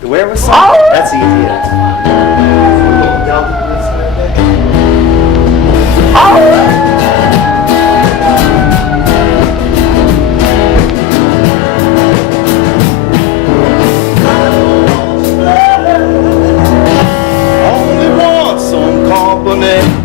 The where was some? That's easy. Only want some company.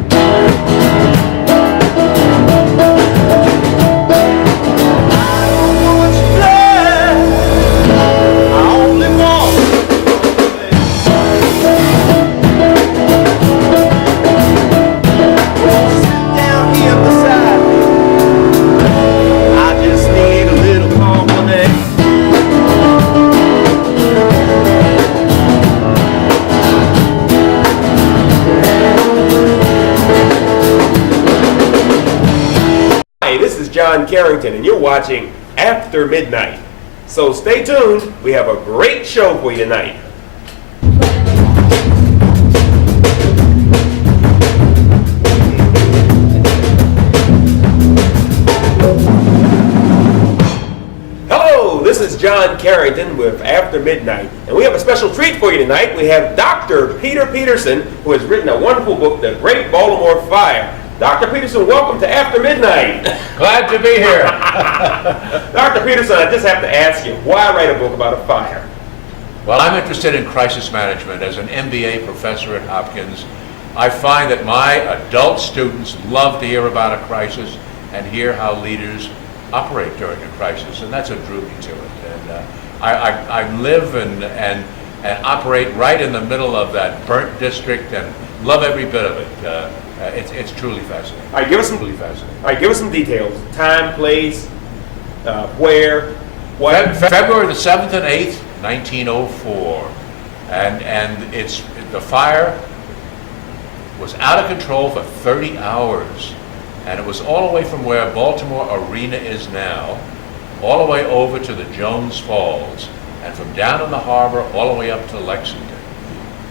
John Carrington, and you're watching After Midnight. So stay tuned. We have a great show for you tonight. Hello, this is John Carrington with After Midnight, and we have a special treat for you tonight. We have Dr. Peter Petersen, who has written a wonderful book, The Great Baltimore Fire. Dr. Petersen, welcome to After Midnight. Glad to be here. Dr. Petersen, I just have to ask you, why write a book about a fire? Well, I'm interested in crisis management. As an MBA professor at Hopkins, I find that my adult students love to hear about a crisis and hear how leaders operate during a crisis, and that's what drew me to it. And I live and operate right in the middle of that burnt district and love every bit of it. It's truly fascinating. All right, give us some. Truly fascinating. All right, give us some details. Time, place, where, what. February the 7th and 8th, 1904, and the fire was out of control for 30 hours, and it was all the way from where Baltimore Arena is now, all the way over to the Jones Falls, and from down in the harbor all the way up to Lexington.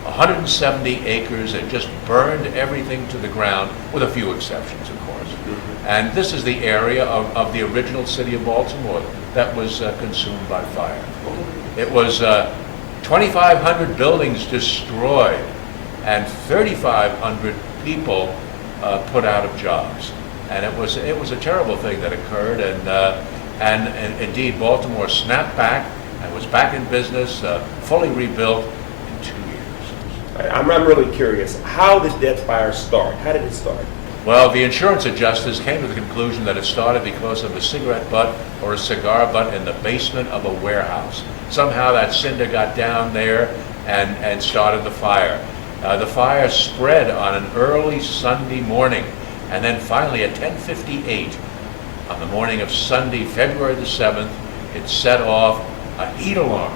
170 acres. It just burned everything to the ground, with a few exceptions, of course. And this is the area of the original city of Baltimore that was consumed by fire. It was 2,500 buildings destroyed and 3,500 people put out of jobs. And it was a terrible thing that occurred. And indeed, Baltimore snapped back and was back in business, fully rebuilt in 2 years. I'm really curious. How did that fire start? How did it start? Well, the insurance adjusters came to the conclusion that it started because of a cigarette butt or a cigar butt in the basement of a warehouse. Somehow that cinder got down there and started the fire. The fire spread on an early Sunday morning, and then finally at 10:58 on the morning of Sunday, February the 7th, it set off a heat alarm,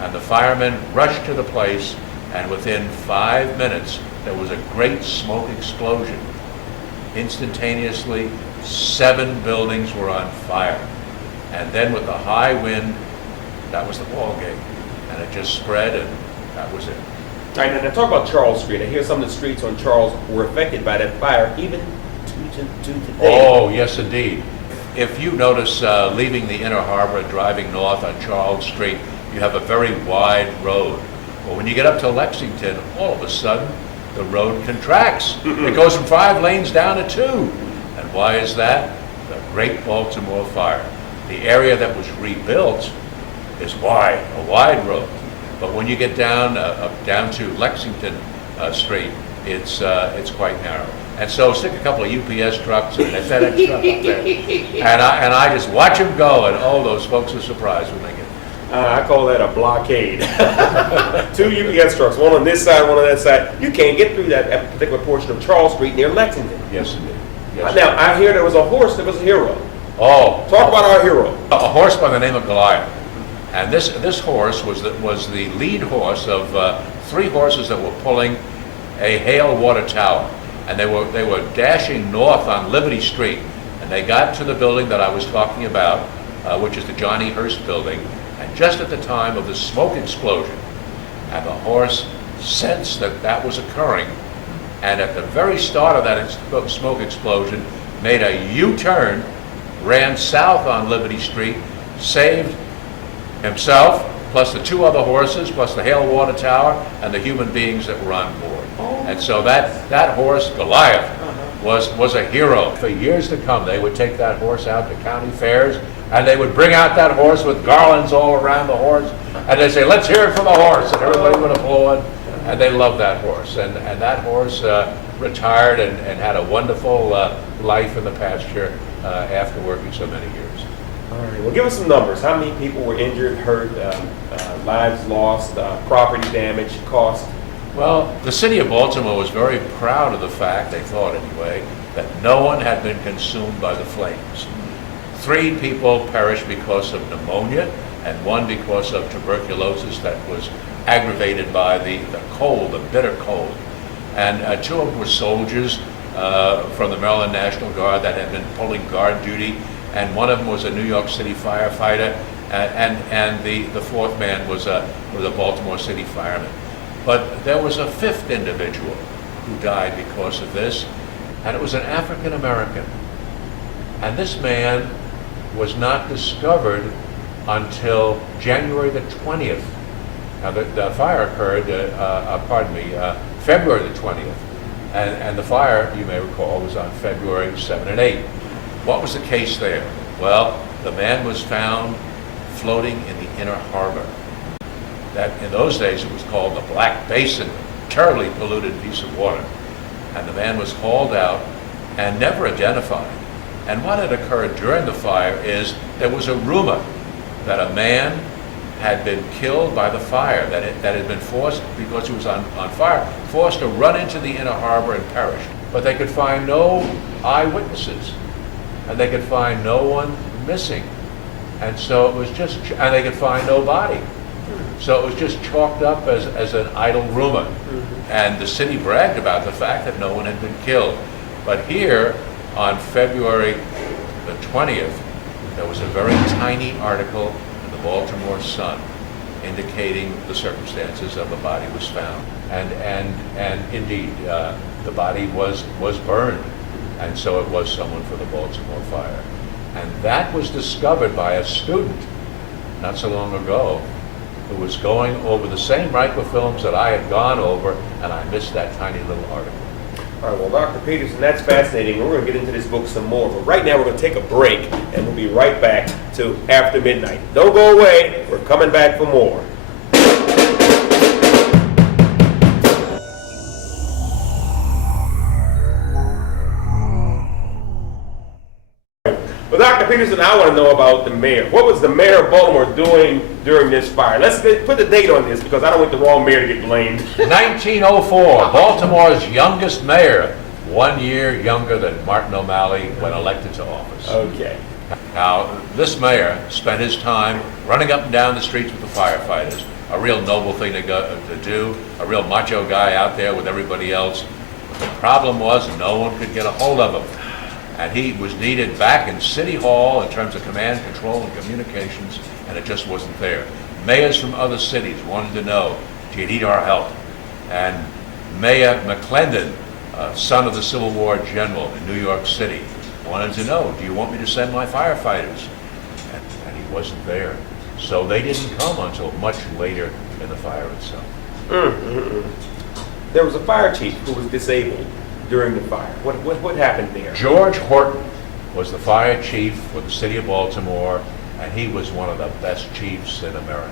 and the firemen rushed to the place, and within 5 minutes there was a great smoke explosion. Instantaneously, 7 buildings were on fire, and then with the high wind, that was the ball game, and it just spread, and that was it. All right, now talk about Charles Street. I hear some of the streets on Charles were affected by that fire, even to today. Oh, yes, indeed. If you notice, leaving the inner harbor and driving north on Charles Street, you have a very wide road. Well, when you get up to Lexington, all of a sudden, the road contracts. It goes from 5 lanes down to 2. And why is that? The Great Baltimore Fire. The area that was rebuilt is wide, a wide road. But when you get down to Lexington Street, it's quite narrow. And so stick a couple of UPS trucks and a FedEx truck up there, and I just watch them go, and oh, those folks are surprised when they get. I call that a blockade. 2 UPS trucks, one on this side, one on that side. You can't get through that particular portion of Charles Street near Lexington. Yes, indeed. Yes. Now, I hear there was a horse that was a hero. Oh, Talk about our hero. a horse by the name of Goliath, and this horse was the lead horse of 3 horses that were pulling a hail water tower, and they were dashing north on Liberty Street, and they got to the building that I was talking about, which is the John E. Hurst building. And just at the time of the smoke explosion, and the horse sensed that was occurring, and at the very start of that smoke explosion, made a U-turn, ran south on Liberty Street, saved himself plus the 2 other horses, plus the hail water tower, and the human beings that were on board. And so that horse, Goliath, was a hero. For years to come, they would take that horse out to county fairs, and they would bring out that horse with garlands all around the horse, and they'd say, "Let's hear it for the horse," and everybody would applaud, and they loved that horse. And that horse retired and had a wonderful life in the pasture after working so many years. All right, well, give us some numbers. How many people were injured, hurt, lives lost, property damage, cost? Well, the city of Baltimore was very proud of the fact, they thought anyway, that no one had been consumed by the flames. 3 people perished because of pneumonia, and 1 because of tuberculosis that was aggravated by the cold, the bitter cold. And 2 of them were soldiers from the Maryland National Guard that had been pulling guard duty, and 1 of them was a New York City firefighter, and the 4th man was a Baltimore City fireman. But there was a 5th individual who died because of this, and it was an African American. And this man was not discovered until January the 20th. Now the fire occurred, February the 20th. And the fire, you may recall, was on February 7 and 8. What was the case there? Well, the man was found floating in the inner harbor. That in those days it was called the Black Basin, terribly polluted piece of water. And the man was hauled out and never identified. And what had occurred during the fire is there was a rumor that a man had been killed by the fire, that had been forced, because he was on fire, forced to run into the inner harbor and perish. But they could find no eyewitnesses, and they could find no one missing. And so it was just, and they could find no body. So it was just chalked up as an idle rumor. And the city bragged about the fact that no one had been killed. But here, on February the 20th, there was a very tiny article in the Baltimore Sun indicating the circumstances of the body was found. And indeed, the body was burned. And so it was someone for the Baltimore Fire. And that was discovered by a student not so long ago who was going over the same microfilms that I had gone over, and I missed that tiny little article. All right, well, Dr. Petersen, that's fascinating. We're going to get into this book some more, but right now we're going to take a break, and we'll be right back to After Midnight. Don't go away. We're coming back for more. Well, Dr. Petersen, I want to know about the mayor. What was the mayor of Baltimore doing during this fire? Let's put the date on this, because I don't want the wrong mayor to get blamed. 1904, Baltimore's youngest mayor, 1 year younger than Martin O'Malley when elected to office. Okay. Now, this mayor spent his time running up and down the streets with the firefighters, a real noble thing to do, a real macho guy out there with everybody else. The problem was no one could get a hold of him. And he was needed back in City Hall in terms of command, control, and communications, and it just wasn't there. Mayors from other cities wanted to know, do you need our help? And Mayor McClendon, son of the Civil War general in New York City, wanted to know, do you want me to send my firefighters? And he wasn't there. So they didn't come until much later in the fire itself. There was a fire chief who was disabled during the fire. What happened there? George Horton was the fire chief for the city of Baltimore, and he was one of the best chiefs in America.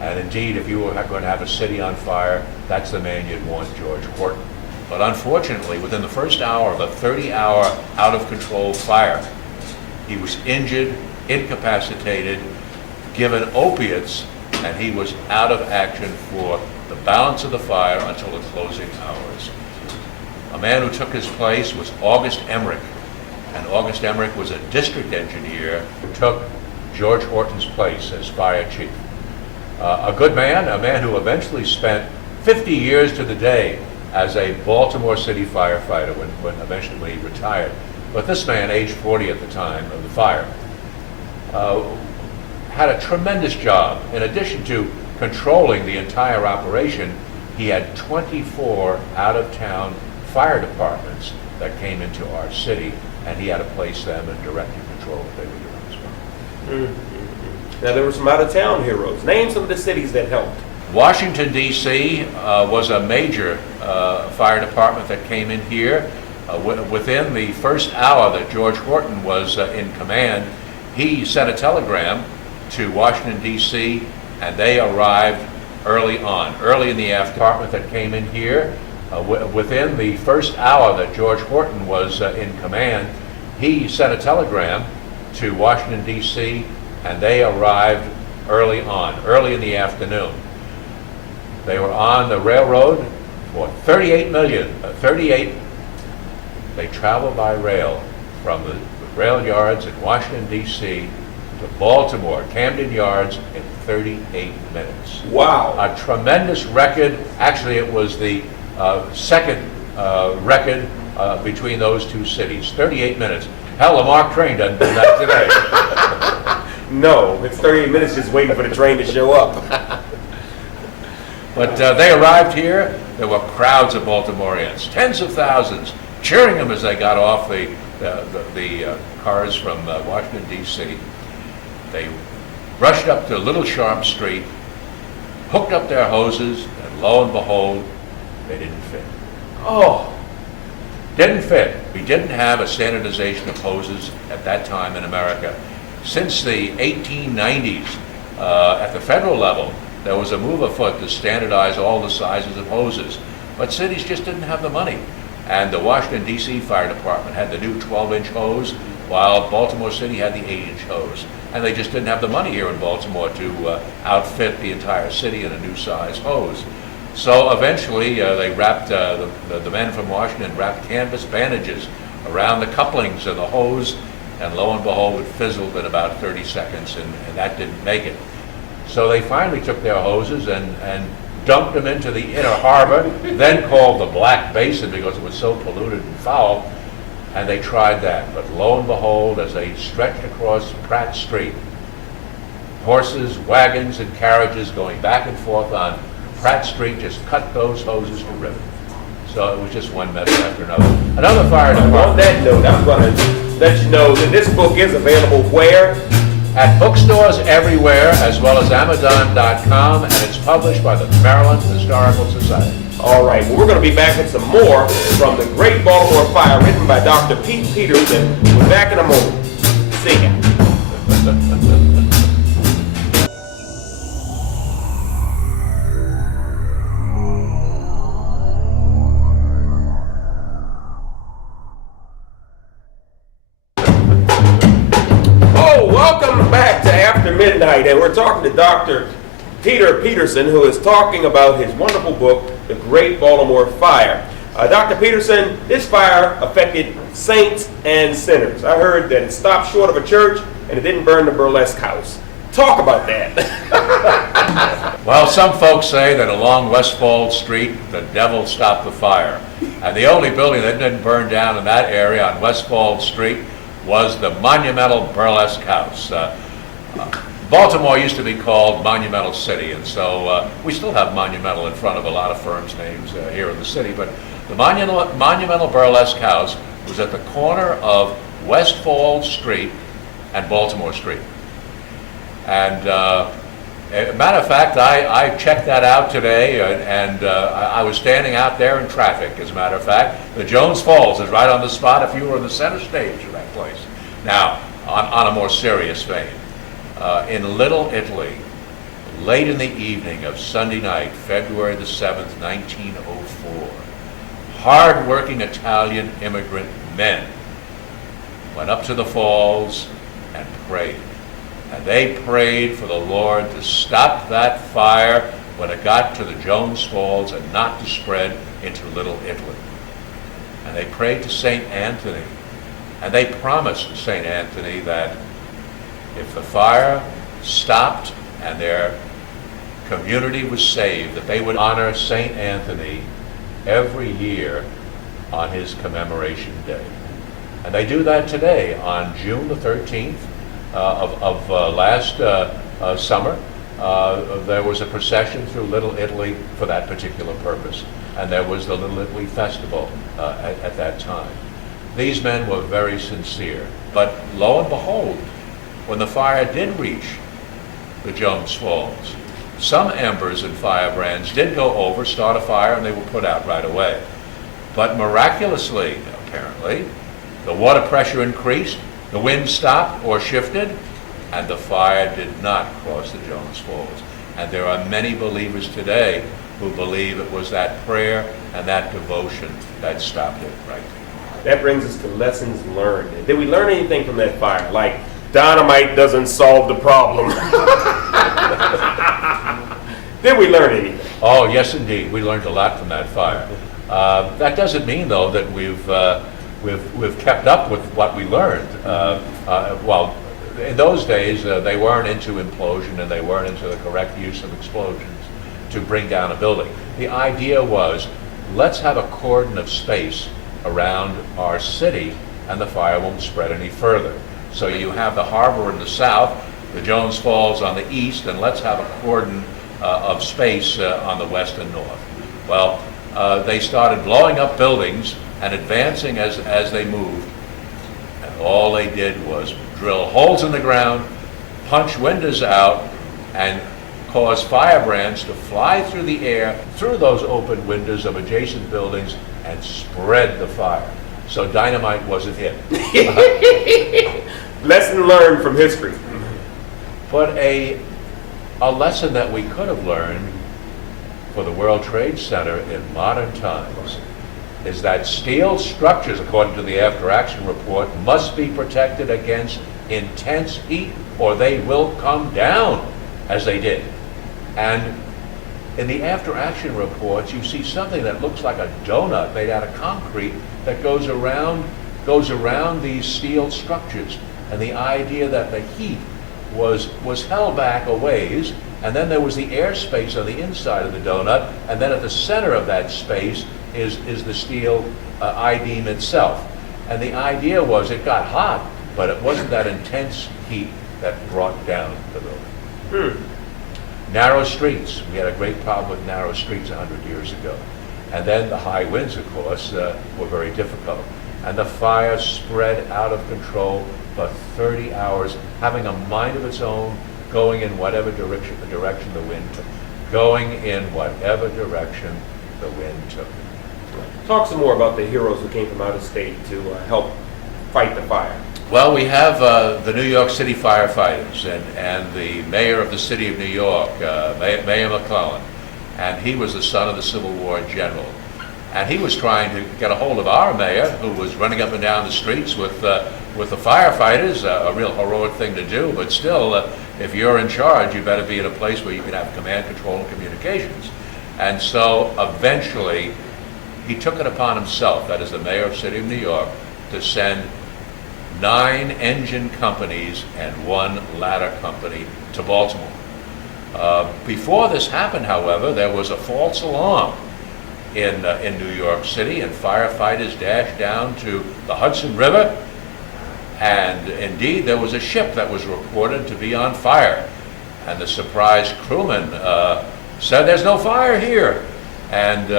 And indeed, if you were going to have a city on fire, that's the man you'd want, George Horton. But unfortunately, within the first hour of a 30-hour out-of-control fire, he was injured, incapacitated, given opiates, and he was out of action for the balance of the fire until the closing hours. A man who took his place was August Emmerich, and August Emmerich was a district engineer who took George Horton's place as fire chief. A good man, a man who eventually spent 50 years to the day as a Baltimore City firefighter when eventually he retired. But this man, age 40 at the time of the fire, had a tremendous job. In addition to controlling the entire operation, he had 24 out-of-town fire departments that came into our city, and he had to place them and direct and control what they were doing as well. Now, there were some out-of-town heroes. Name some of the cities that helped. Washington, D.C. Was a major fire department that came in here. Within the first hour that George Horton was in command, he sent a telegram to Washington, D.C., and they arrived early in the afternoon. Department that came in here. Within the first hour that George Horton was in command, he sent a telegram to Washington, D.C., and they arrived early in the afternoon. They were on the railroad for 38 million. They traveled by rail from the rail yards in Washington, D.C. to Baltimore, Camden Yards, in 38 minutes. Wow. A tremendous record. Actually, it was the second record between those two cities. 38 minutes. Hell, a Mark Twain doesn't do that today. No, it's 38 minutes just waiting for the train to show up. But they arrived here. There were crowds of Baltimoreans, tens of thousands, cheering them as they got off the cars from Washington, D.C. They rushed up to Little Sharp Street, hooked up their hoses, and lo and behold, they didn't fit. Oh. Didn't fit. We didn't have a standardization of hoses at that time in America. Since the 1890s, at the federal level, there was a move afoot to standardize all the sizes of hoses. But cities just didn't have the money. And the Washington, D.C. Fire Department had the new 12-inch hose, while Baltimore City had the 8-inch hose. And they just didn't have the money here in Baltimore to outfit the entire city in a new size hose. So eventually, they wrapped, the men from Washington wrapped canvas bandages around the couplings of the hose, and lo and behold, it fizzled in about 30 seconds, and that didn't make it. So they finally took their hoses and dumped them into the inner harbor, then called the Black Basin because it was so polluted and foul, and they tried that. But lo and behold, as they stretched across Pratt Street, horses, wagons, and carriages going back and forth on Pratt Street just cut those hoses to ribbon. So it was just one mess after another. Another fire department. On that note, I'm going to let you know that this book is available where? At bookstores everywhere, as well as Amazon.com, and it's published by the Maryland Historical Society. All right, well, we're going to be back with some more from the Great Baltimore Fire, written by Dr. Pete Petersen. We're back in a moment. See ya. Welcome back to After Midnight, and we're talking to Dr. Peter Petersen, who is talking about his wonderful book, The Great Baltimore Fire. Dr. Petersen, this fire affected saints and sinners. I heard that it stopped short of a church and it didn't burn the burlesque house. Talk about that. Well, some folks say that along Westfall Street, the devil stopped the fire. And the only building that didn't burn down in that area on Westfall Street was the monumental burlesque house. Baltimore used to be called Monumental City, and so we still have monumental in front of a lot of firms' names here in the city, but the monumental burlesque house was at the corner of Westfall Street and Baltimore Street. And as a matter of fact, I checked that out today, and I was standing out there in traffic, as a matter of fact. The Jones Falls is right on the spot if you were in the center stage of that place. Now, on a more serious vein, in Little Italy, late in the evening of Sunday night, February the 7th, 1904, hard-working Italian immigrant men went up to the falls and prayed. And they prayed for the Lord to stop that fire when it got to the Jones Falls and not to spread into Little Italy. And they prayed to St. Anthony. And they promised St. Anthony that if the fire stopped and their community was saved, that they would honor St. Anthony every year on his commemoration day. And they do that today on June the 13th. Of last summer, there was a procession through Little Italy for that particular purpose, and there was the Little Italy Festival at that time. These men were very sincere, but lo and behold, when the fire did reach the Jones Falls. Some embers and firebrands did go over, start a fire, and they were put out right away. But miraculously, apparently, the water pressure increased, the wind stopped or shifted, and the fire did not cross the Jones Falls. And there are many believers today who believe it was that prayer and that devotion that stopped it right there. That brings us to lessons learned. Did we learn anything from that fire? Like, dynamite doesn't solve the problem. Did we learn anything? Oh, yes, indeed. We learned a lot from that fire. That doesn't mean, though, that we've kept up with what we learned. Well, in those days, they weren't into implosion and they weren't into the correct use of explosions to bring down a building. The idea was, let's have a cordon of space around our city and the fire won't spread any further. So you have the harbor in the south, the Jones Falls on the east, and let's have a cordon of space on the west and north. Well, they started blowing up buildings and advancing as they moved. And all they did was drill holes in the ground, punch windows out, and cause firebrands to fly through the air, through those open windows of adjacent buildings, and spread the fire. So dynamite wasn't it. Lesson learned from history. But a lesson that we could have learned for the World Trade Center in modern times is that steel structures, according to the after-action report, must be protected against intense heat or they will come down, as they did. And in the after-action reports, you see something that looks like a donut made out of concrete that goes around these steel structures. And the idea that the heat was held back a ways, and then there was the airspace on the inside of the donut, and then at the center of that space is the steel I-beam itself. And the idea was it got hot, but it wasn't that intense heat that brought down the building. Narrow streets. We had a great problem with narrow streets 100 years ago. And then the high winds, of course, were very difficult. And the fire spread out of control for 30 hours, having a mind of its own, going in whatever direction the wind took. Going in whatever direction the wind took. Talk some more about the heroes who came from out of state to help fight the fire. Well, we have the New York City firefighters and the mayor of the city of New York, Mayor McClellan, and he was the son of the Civil War general. And he was trying to get a hold of our mayor, who was running up and down the streets with the firefighters, a real heroic thing to do, but still, if you're in charge, you better be in a place where you can have command, control, and communications. And so eventually, he took it upon himself, that is the mayor of the city of New York, to send 9 engine companies and 1 ladder company to Baltimore. Before this happened, however, there was a false alarm in New York City, and firefighters dashed down to the Hudson River, and indeed there was a ship that was reported to be on fire, and the surprised crewman said, "There's no fire here," and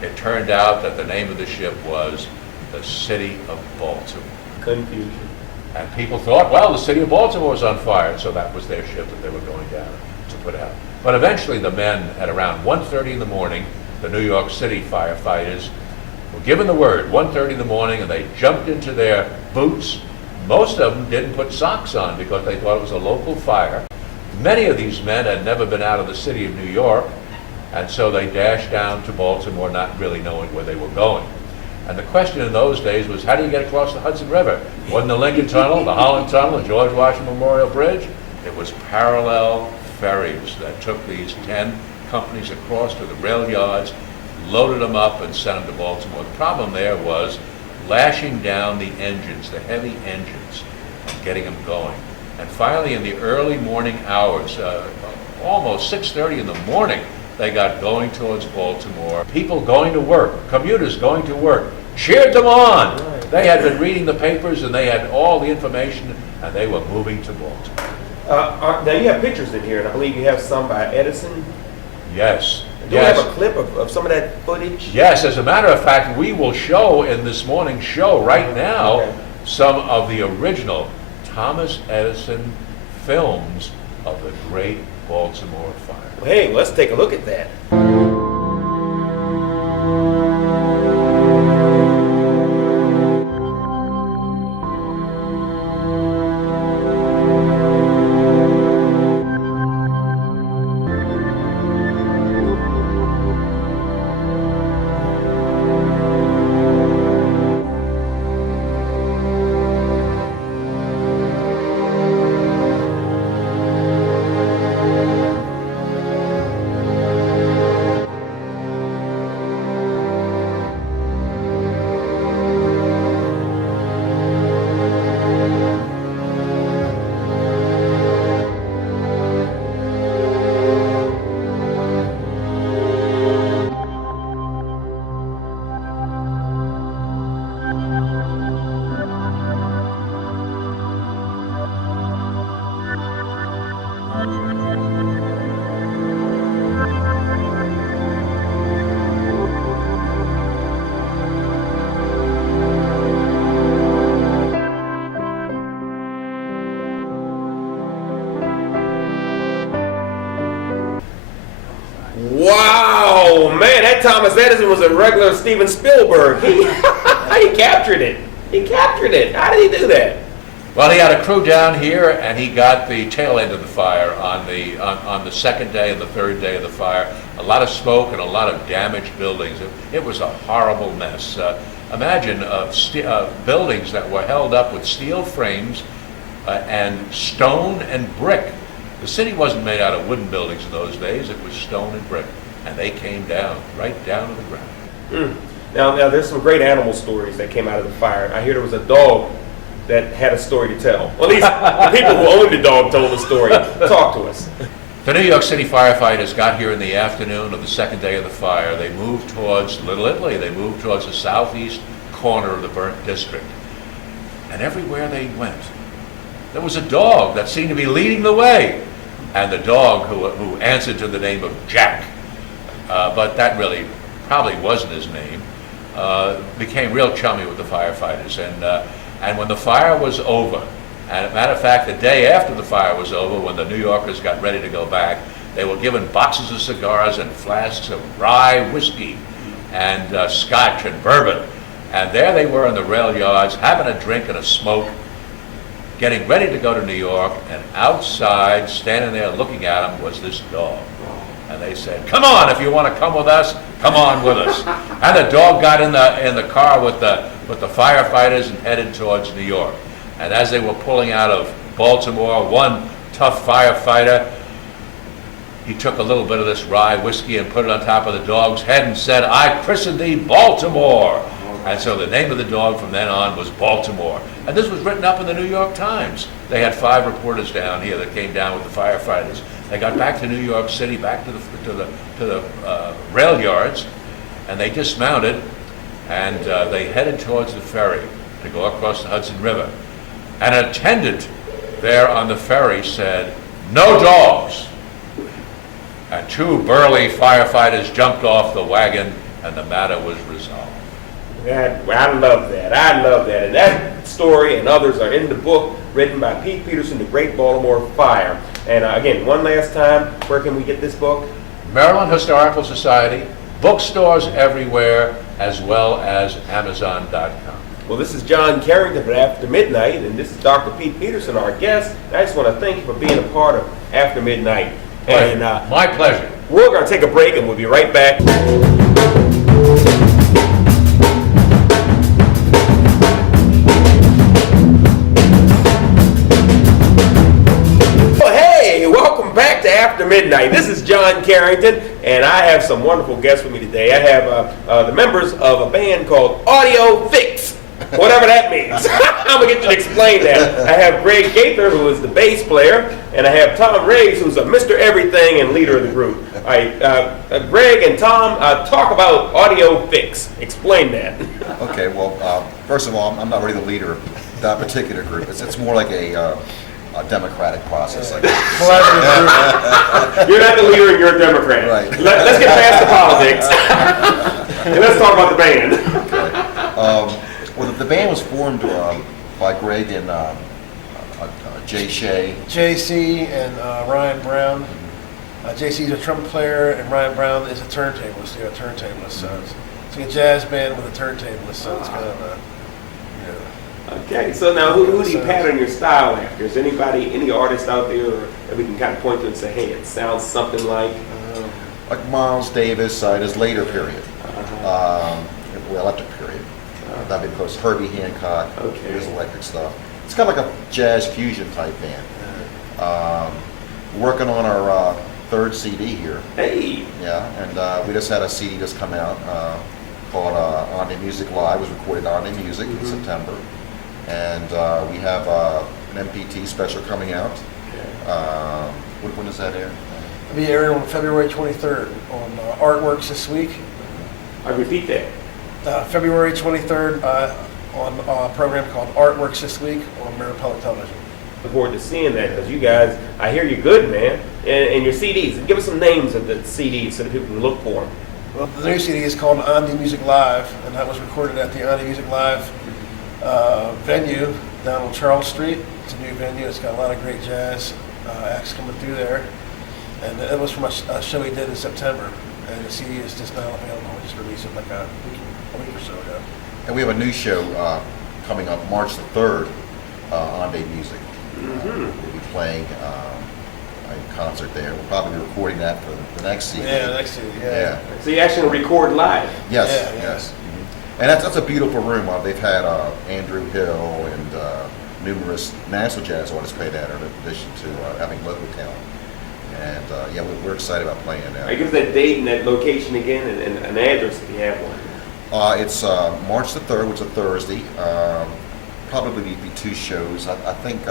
it turned out that the name of the ship was the City of Baltimore. Confusion. And people thought, well, the city of Baltimore was on fire, so that was their ship that they were going down to put out. But eventually the men, at around 1:30 in the morning, the New York City firefighters were given the word, 1:30 in the morning, and they jumped into their boots. Most of them didn't put socks on because they thought it was a local fire. Many of these men had never been out of the city of New York, and so they dashed down to Baltimore not really knowing where they were going. And the question in those days was, how do you get across the Hudson River? It wasn't the Lincoln Tunnel, the Holland Tunnel, the George Washington Memorial Bridge. It was parallel ferries that took these 10 companies across to the rail yards, loaded them up, and sent them to Baltimore. The problem there was lashing down the engines, the heavy engines, and getting them going. And finally, in the early morning hours, almost 6:30 in the morning, they got going towards Baltimore. People going to work, commuters going to work, cheered them on. Right. They had been reading the papers and they had all the information, and they were moving to Baltimore. Now you have pictures in here, and I believe you have some by Edison. Yes. Do we have a clip of some of that footage? Yes, as a matter of fact, we will show in this morning's show right now some of the original Thomas Edison films of the Great Baltimore Fire. Well, hey, let's take a look at that. Wow, man, that Thomas Edison was a regular Steven Spielberg. He captured it. He captured it. How did he do that? Well, he had a crew down here, and he got the tail end of the fire on the second day and the third day of the fire. A lot of smoke and a lot of damaged buildings. It was a horrible mess. Imagine buildings that were held up with steel frames and stone and brick. The city wasn't made out of wooden buildings in those days. It was stone and brick, and they came down, right down to the ground. Now, there's some great animal stories that came out of the fire. I hear there was a dog that had a story to tell. Well, at least the people who owned the dog told the story. Talk to us. The New York City firefighters got here in the afternoon of the second day of the fire. They moved towards Little Italy. They moved towards the southeast corner of the burnt district. And everywhere they went, there was a dog that seemed to be leading the way. And the dog who answered to the name of Jack, but that really probably wasn't his name, became real chummy with the firefighters. And when the fire was over, and as a matter of fact, the day after the fire was over, when the New Yorkers got ready to go back, they were given boxes of cigars and flasks of rye whiskey and scotch and bourbon. And there they were in the rail yards, having a drink and a smoke, getting ready to go to New York, and outside, standing there looking at them, was this dog. And they said, "Come on, if you want to come with us, come on with us." And the dog got in the car with the firefighters and headed towards New York. And as they were pulling out of Baltimore, one tough firefighter, he took a little bit of this rye whiskey and put it on top of the dog's head and said, "I christen thee Baltimore." And so the name of the dog from then on was Baltimore. And this was written up in the New York Times. They had 5 reporters down here that came down with the firefighters. They got back to New York City, back to the rail yards, and they dismounted, and they headed towards the ferry to go across the Hudson River. And an attendant there on the ferry said, "No dogs." And 2 burly firefighters jumped off the wagon, and the matter was resolved. I love that. I love that. And that story and others are in the book written by Pete Petersen, The Great Baltimore Fire. And again, one last time, where can we get this book? Maryland Historical Society, bookstores everywhere, as well as Amazon.com. Well, this is John Carrington for After Midnight, and this is Dr. Pete Petersen, our guest. And I just want to thank you for being a part of After Midnight. And my pleasure. We're going to take a break, and we'll be right back. Back to After Midnight. This is John Carrington, and I have some wonderful guests with me today. I have the members of a band called Audio Fix, whatever that means. I'm going to get you to explain that. I have Greg Gaither, who is the bass player, and I have Tom Riggs, who's a Mr. Everything and leader of the group. All right, Greg and Tom, talk about Audio Fix. Explain that. Okay, well, first of all, I'm not really the leader of that particular group. It's more like a democratic process. Like You're not the leader and you're a Democrat. Right. Let's get past the politics and let's talk about the band. Okay. Well, the band was formed by Greg in Jay Shea. JC and Ryan Brown. JC's a trumpet player, and Ryan Brown is a turntablist. They're a turntablist, so it's like a jazz band with a turntablist. So it's kind of a, Okay, so now who do you pattern your style after? Is anybody, any artist out there that we can kind of point to and say, hey, it sounds something like? Like Miles Davis, his later period. Well, after period. That'd be close. Herbie Hancock, his electric stuff. It's kind of like a jazz fusion type band. Working on our third CD here. Hey! Yeah, and we just had a CD just come out called On the Music Live. It was recorded on the Music in September. And we have an MPT special coming out. When does that air? it'll be aired on February 23rd on Artworks This Week. I repeat that. February 23rd on a program called Artworks This Week on Maryland Public Television. Look forward to seeing that because you guys, I hear you're good, man. And your CDs, give us some names of the CDs so that people can look for them. Well, the new CD is called On the Music Live, and that was recorded at the On the Music Live venue down on Charles Street. It's a new venue. It's got a lot of great jazz acts coming through there. And it was from a show we did in September. And the CD is just now available. We just released it like a week or so ago. And we have a new show coming up March the 3rd on Day Music. We'll be playing a concert there. We'll probably be recording that for the next CD. Yeah, the next CD, yeah. So you actually record live? Yes, Yeah, yes. And that's a beautiful room. They've had Andrew Hill and numerous national jazz artists play that in addition to having local talent. And yeah, we're excited about playing that. All right, give us that date and that location again and an address if you have one. It's March the 3rd, which is a Thursday. Probably be two shows. I think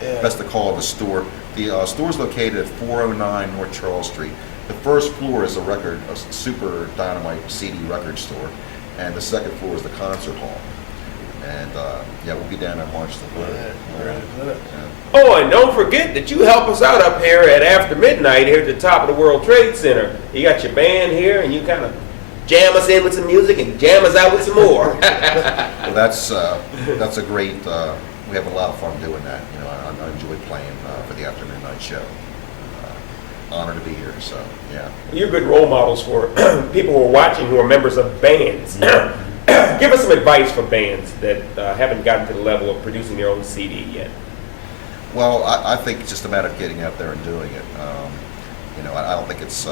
best to call the store. The store is located at 409 North Charles Street. The first floor is a super dynamite CD record store, and the second floor is the concert hall. And yeah, we'll be down on March the 3rd. Oh, and don't forget that you help us out up here at After Midnight here at the top of the World Trade Center. You got your band here, and you kind of jam us in with some music and jam us out with some more. Well, that's a great. We have a lot of fun doing that. You know, I enjoy playing for the After Midnight show. Honored to be here. So yeah. You're good role models for people who are watching who are members of bands. Give us some advice for bands that haven't gotten to the level of producing their own CD yet. Well, I think it's just a matter of getting out there and doing it. You know, I don't think it's.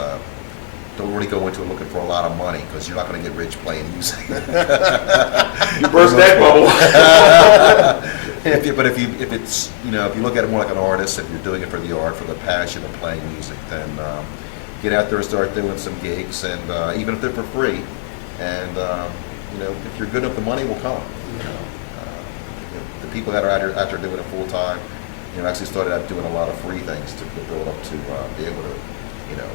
Don't really go into it looking for a lot of money because you're not going to get rich playing music. You burst that bubble. if it's, you know, if you look at it more like an artist, if you're doing it for the art, for the passion of playing music, then get out there and start doing some gigs, and even if they're for free, and you know, if you're good enough, the money will come. You know, the people that are out there doing it full time, you know, actually started out doing a lot of free things to build up to be able to, you know,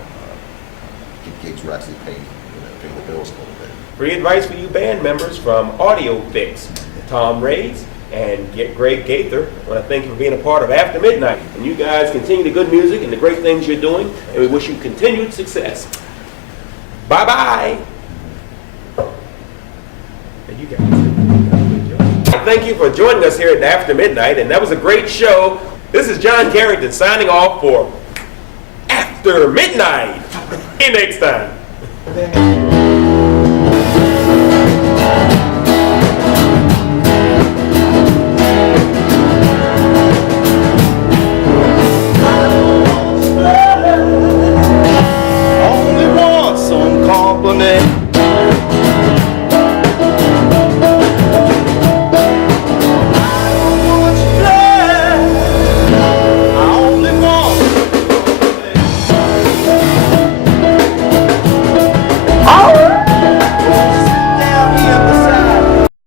get gigs where actually pay the bills a little bit. Free advice for you band members from Audio Fix, Tom Ray's, and Greg Gaither. I want to thank you for being a part of After Midnight. And you guys continue the good music and the great things you're doing, and we wish you continued success. Bye-bye. And you guys did a good job. Thank you for joining us here at After Midnight, and that was a great show. This is John Carrington signing off for After Midnight. See you next time. Only want some compliment. Oh!